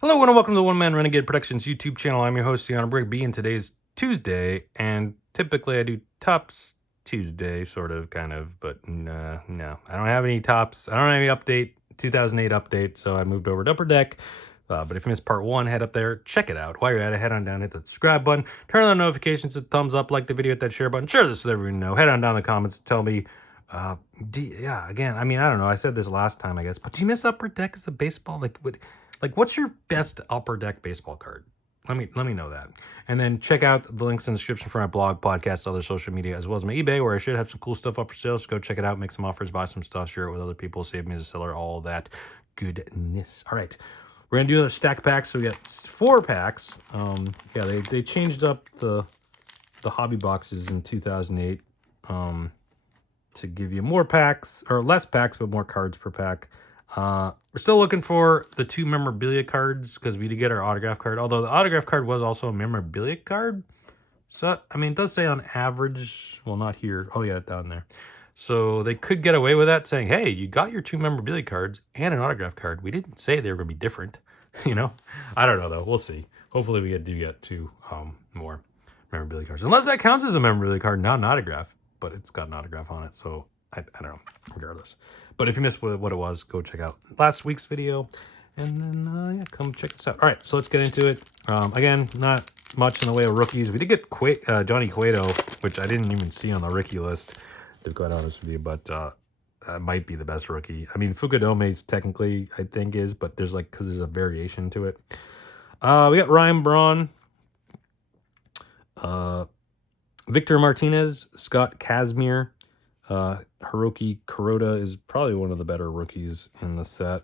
Hello and welcome to the One Man Renegade Productions YouTube channel. I'm your host, Deanna Brick B, and today's Tuesday, and typically I do Tops Tuesday, sort of, kind of, but no. I don't have any Tops. I don't have any 2008 update, so I moved over to Upper Deck. But if you missed part one, head up there, check it out. While you're at it, head on down, hit the subscribe button, turn on the notifications, hit the thumbs up, like the video, hit that share button, share this with everyone you know. Head on down in the comments, tell me, again, I mean, I don't know, I said this last time, I guess, but do you miss Upper Deck as a baseball? What's your best Upper Deck baseball card? Let me know that. And then check out the links in the description for my blog, podcast, other social media, as well as my eBay, where I should have some cool stuff up for sale. So go check it out, make some offers, buy some stuff, share it with other people, save me as a seller, all that goodness. All right, we're gonna do another stack pack. So we got 4 packs. Yeah, they changed up the hobby boxes in 2008 to give you more packs, or less packs, but more cards per pack. We're still looking for the 2 memorabilia cards because we did get our autograph card. Although the autograph card was also a memorabilia card. So, I mean, it does say on average. Well, not here. Oh, yeah, down there. So they could get away with that saying, hey, you got your 2 memorabilia cards and an autograph card. We didn't say they were going to be different. You know? I don't know, though. We'll see. Hopefully we do get 2 more memorabilia cards. Unless that counts as a memorabilia card, not an autograph. But it's got an autograph on it, so I don't know, regardless. But if you missed what it was, go check out last week's video, and then, yeah, come check this out. All right, so let's get into it. Again, not much in the way of rookies. We did get Johnny Cueto, which I didn't even see on the rookie list, to be quite honest with you, but might be the best rookie. I mean, Fukudome's technically, I think, is, but there's because there's a variation to it. We got Ryan Braun, Victor Martinez, Scott Kazmir, Hiroki Kuroda is probably one of the better rookies in the set.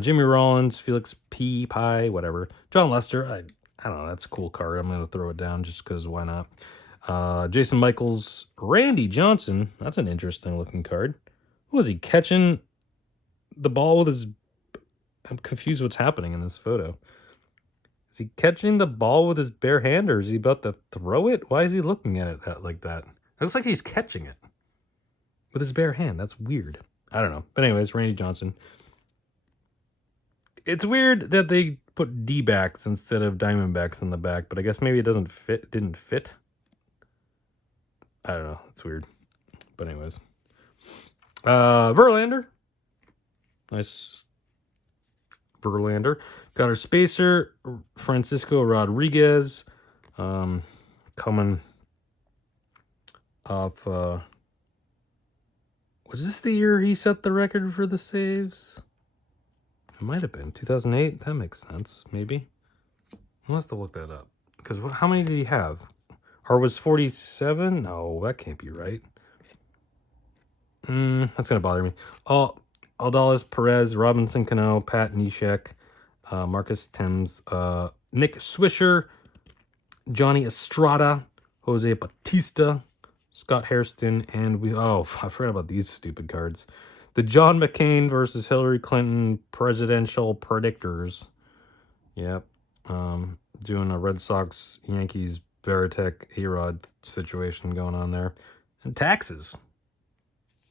Jimmy Rollins, Felix P. Pie, whatever. John Lester, I don't know, that's a cool card. I'm going to throw it down just because why not? Jason Michaels, Randy Johnson, that's an interesting looking card. Who was he catching the ball with his... I'm confused what's happening in this photo. Is he catching the ball with his bare hand, or is he about to throw it? Why is he looking at it like that? It looks like he's catching it with his bare hand. That's weird. I don't know. But anyways, Randy Johnson. It's weird that they put D-backs instead of Diamondbacks in the back, but I guess maybe it didn't fit. I don't know. It's weird. But anyways. Verlander. Nice Verlander. Connor Spacer, Francisco Rodriguez, coming off, was this the year he set the record for the saves? It might have been 2008. That makes sense, maybe. We'll have to look that up, because how many did he have? Or was 47? No, that can't be right. That's gonna bother me. Aldales Perez, Robinson Cano, Pat Neshek, Marcus Thames, Nick Swisher, Johnny Estrada, Jose Batista, Scott Hairston, and I forgot about these stupid cards. The John McCain versus Hillary Clinton presidential predictors. Yep. Doing a Red Sox, Yankees, Veritek, A-Rod situation going on there. And taxes.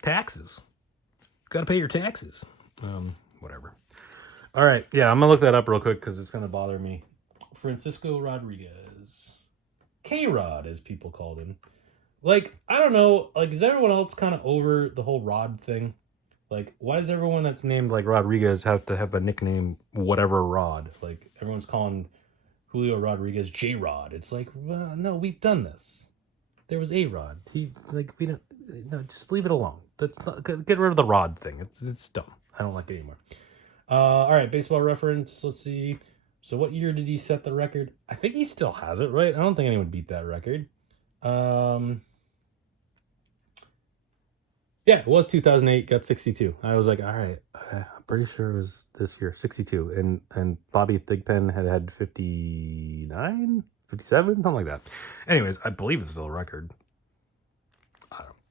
Gotta pay your taxes. Whatever. All right, yeah, I'm gonna look that up real quick because it's gonna bother me. Francisco Rodriguez, K-Rod, as people called him. I don't know. Is everyone else kind of over the whole Rod thing? Why does everyone that's named Rodriguez have to have a nickname whatever Rod? Everyone's calling Julio Rodriguez J-Rod. It's no, we've done this. There was A-Rod. We don't. No, just leave it alone. Get rid of the Rod thing. It's dumb. I don't like it anymore. All right, baseball reference. Let's see. So what year did he set the record? I think he still has it, right? I don't think anyone beat that record. Yeah, it was 2008. Got 62. I was like, all right, I'm pretty sure it was this year, 62. And Bobby Thigpen had 59, 57, something like that. Anyways, I believe it's still a record.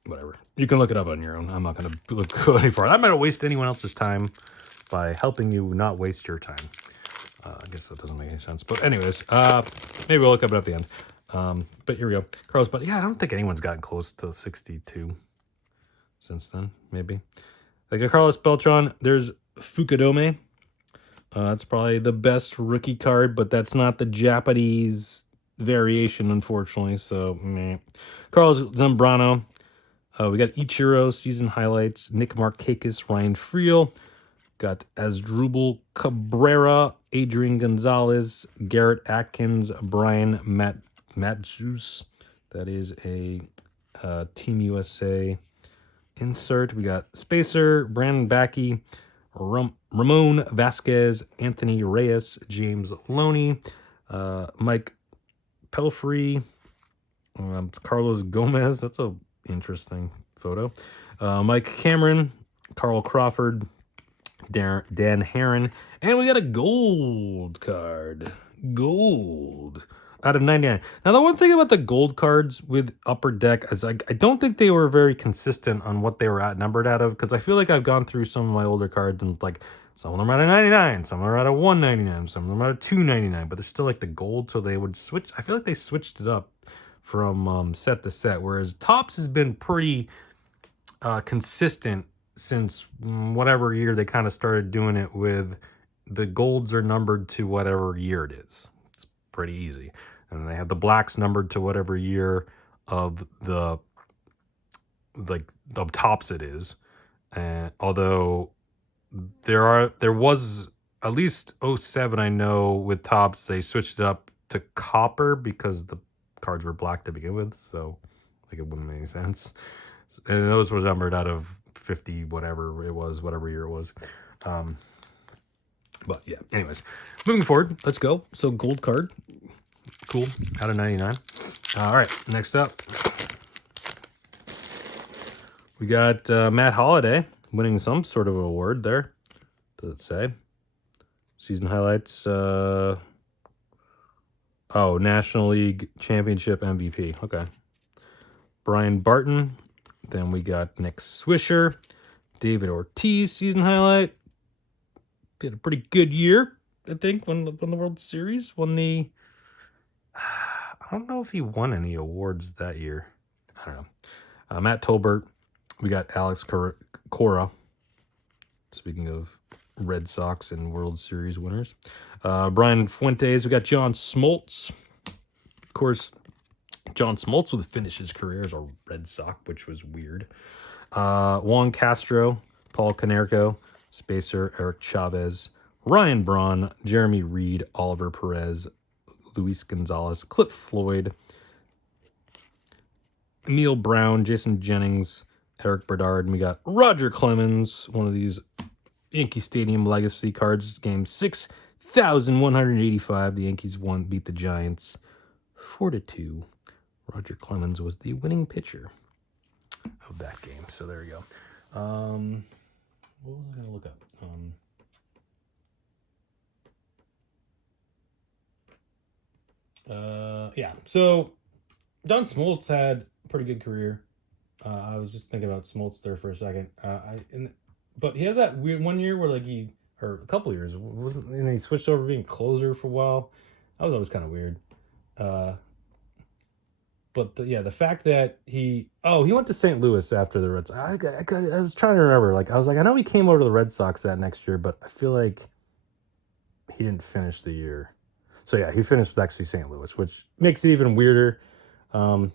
Whatever. You can look it up on your own. I'm not going to go any farther. I'm not going to waste anyone else's time by helping you not waste your time. I guess that doesn't make any sense. But anyways, maybe we'll look up it at the end. But here we go. Carlos, but yeah, I don't think anyone's gotten close to 62 since then, maybe. Carlos Beltran, there's Fukudome, That's probably the best rookie card, but that's not the Japanese variation, unfortunately. So, meh. Carlos Zambrano. We got Ichiro season highlights. Nick Markakis, Ryan Friel. Got Asdrubal Cabrera, Adrian Gonzalez, Garrett Atkins, Brian Matjus. That is a Team USA insert. We got Spacer, Brandon Backey, Ramon Vasquez, Anthony Reyes, James Loney, Mike Pelfrey, Carlos Gomez. That's a interesting photo. Mike Cameron, Carl Crawford, Dan Heron, and we got a gold card. Gold out of 99. Now, the one thing about the gold cards with Upper Deck is I don't think they were very consistent on what they were numbered out of, because I feel like I've gone through some of my older cards and like some of them are out of 99, some are out of 199, some of them are out of 299, but they're still like the gold, so they would switch. I feel like they switched it up from set to set, whereas Topps has been pretty consistent since whatever year they kind of started doing it with the golds are numbered to whatever year it is. It's pretty easy. And they have the blacks numbered to whatever year of the of Topps it is. And although there was at least 07, I know with Topps they switched it up to copper because the cards were black to begin with, so like it wouldn't make any sense. And those were numbered out of 50, whatever it was, whatever year it was. But yeah, anyways, moving forward, let's go. So gold card, cool, out of 99. All right, next up, we got Matt Holliday winning some sort of award there. Does it say? Season highlights. National League Championship MVP. Okay. Brian Barton. Then we got Nick Swisher, David Ortiz season highlight. Had a pretty good year, I think, won the World Series. Won the... I don't know if he won any awards that year. I don't know. Matt Tolbert. We got Alex Cora. Speaking of Red Sox and World Series winners. Brian Fuentes. We got John Smoltz. Of course, John Smoltz would finish his career as a Red Sox, which was weird. Juan Castro, Paul Canerco, Spacer, Eric Chavez, Ryan Braun, Jeremy Reed, Oliver Perez, Luis Gonzalez, Cliff Floyd, Emil Brown, Jason Jennings, Eric Bernard, and we got Roger Clemens, one of these Yankee Stadium legacy cards. Game 6,185. The Yankees beat the Giants 4-2. Roger Clemens was the winning pitcher of that game. So there you go. What was I going to look up? Yeah. So Don Smoltz had a pretty good career. I was just thinking about Smoltz there for a second. But he had that weird one year where or a couple years, and he switched over to being closer for a while. That was always kind of weird. But the fact that he went to St. Louis after the Red Sox. I was trying to remember. I was like, I know he came over to the Red Sox that next year, but I feel like he didn't finish the year. So yeah, he finished with actually St. Louis, which makes it even weirder. He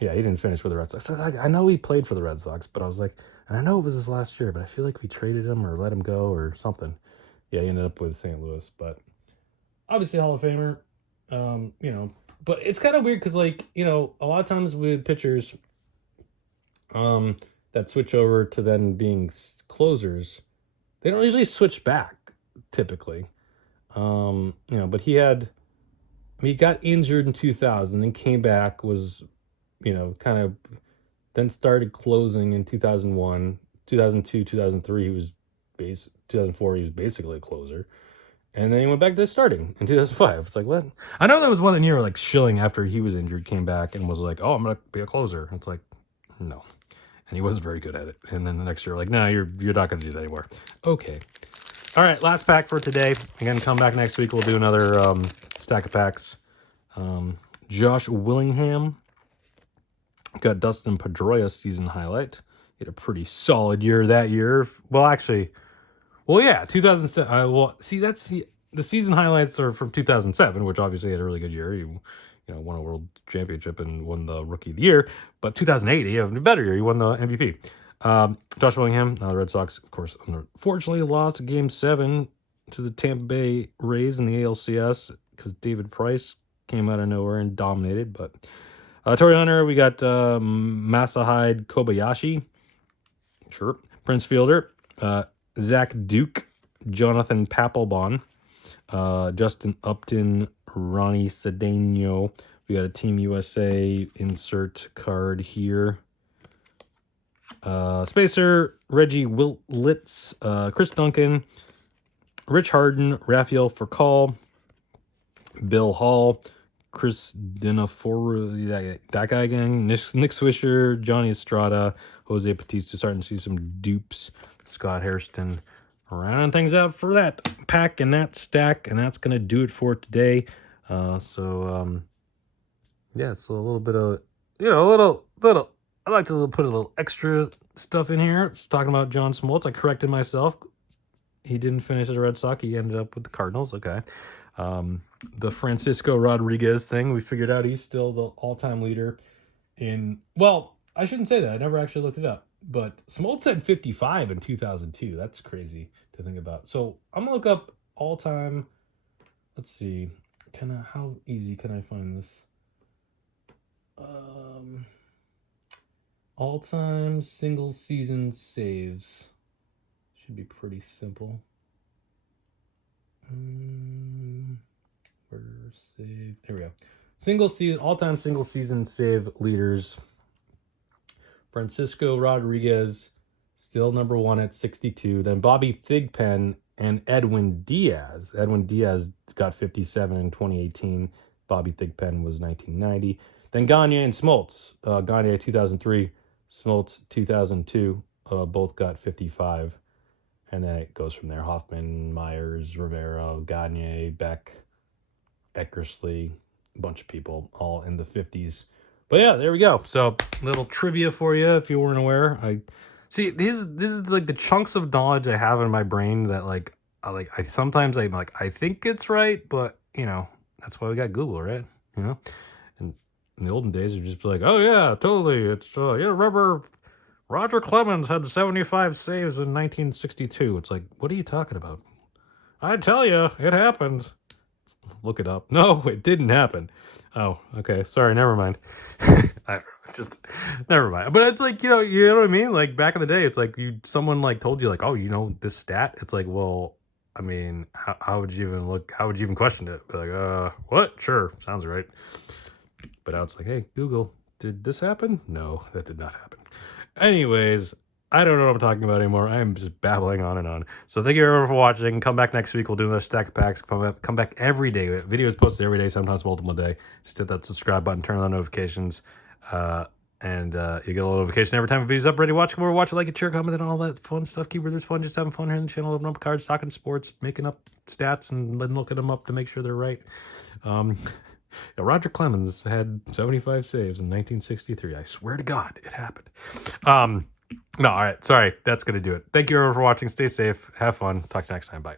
didn't finish with the Red Sox. I know he played for the Red Sox, but I was like, and I know it was his last year, but I feel like we traded him or let him go or something. Yeah, he ended up with St. Louis, but obviously Hall of Famer. But it's kind of weird because, a lot of times with pitchers that switch over to then being closers, they don't usually switch back, typically. But he got injured in 2000, then came back, was, kind of then started closing in 2001, 2002, 2003, 2004, he was basically a closer. And then he went back to starting in 2005. It's like, what? I know there was one year like Schilling, after he was injured, came back and was like, oh, I'm going to be a closer. It's like, no. And he wasn't very good at it. And then the next year, like, no, you're not going to do that anymore. Okay. All right, last pack for today. Again, come back next week. We'll do another stack of packs. Josh Willingham. Got Dustin Pedroia season highlight. He had a pretty solid year that year. Well, actually, Well, yeah, 2007. Well, see, that's the season highlights are from 2007, which obviously had a really good year. You know, won a world championship and won the rookie of the year. But 2008, he had a better year. He won the MVP. Josh Bellingham, the Red Sox, of course, unfortunately lost Game 7 to the Tampa Bay Rays in the ALCS because David Price came out of nowhere and dominated. But Torrey Hunter, we got Masahide Kobayashi, sure, Prince Fielder, Zach Duke, Jonathan Papelbon, Justin Upton, Ronnie Cedeno. We got a Team USA insert card here. Spacer, Reggie Wiltz, Chris Duncan, Rich Harden, Rafael Furcal, Bill Hall, Chris Dinafor, that guy again, Nick Swisher, Johnny Estrada, Jose Bautista, starting to see some dupes. Scott Hairston rounding things out for that pack and that stack, and that's going to do it for today. Yeah, so a little bit of, a little, I like to put a little extra stuff in here. It's talking about John Smoltz. I corrected myself. He didn't finish as a Red Sox. He ended up with the Cardinals. Okay. The Francisco Rodriguez thing, we figured out he's still the all-time leader in, well, I shouldn't say that. I never actually looked it up. But Smoltz had 55 in 2002. That's crazy to think about. So I'm going to look up all-time. Let's see. How easy can I find this? All-time single season saves. Should be pretty simple. Save. There we go. All-time single season save leaders. Francisco Rodriguez, still number 1 at 62. Then Bobby Thigpen and Edwin Diaz. Edwin Diaz got 57 in 2018. Bobby Thigpen was 1990. Then Gagne and Smoltz. Gagne 2003, Smoltz 2002. Both got 55. And then it goes from there. Hoffman, Myers, Rivera, Gagne, Beck, Eckersley, a bunch of people all in the 50s. But yeah, there we go. So little trivia for you if you weren't aware. I see this is like the chunks of knowledge I have in my brain that I sometimes I'm like I think it's right, but that's why we got Google, right? And in the olden days it'd just be like, oh yeah, totally. It's remember Roger Clemens had 75 saves in 1962. It's like, what are you talking about? I tell you, it happened. Look it up. No, it didn't happen. Oh, okay. Sorry, never mind. Never mind. But it's like, you know what I mean? Like back in the day, it's like someone like told you like, oh, this stat. It's like, well, I mean, how would you even look? How would you even question it? Be like, what? Sure, sounds right. But now it's like, hey, Google, did this happen? No, that did not happen. Anyways, I don't know what I'm talking about anymore. I'm just babbling on and on. So thank you everyone for watching. Come back next week. We'll do another stack of packs. Come back every day. Videos posted every day, sometimes multiple a day. Just hit that subscribe button, turn on the notifications, and you get a little notification every time a video's up. Ready to watch? Come over, watch it, like it, share, comment, and all that fun stuff. Keep it fun. Just having fun here on the channel. Opening up cards, talking sports, making up stats, and then looking them up to make sure they're right. Roger Clemens had 75 saves in 1963. I swear to God, it happened. No, all right. Sorry. That's going to do it. Thank you everyone for watching. Stay safe. Have fun. Talk to you next time. Bye.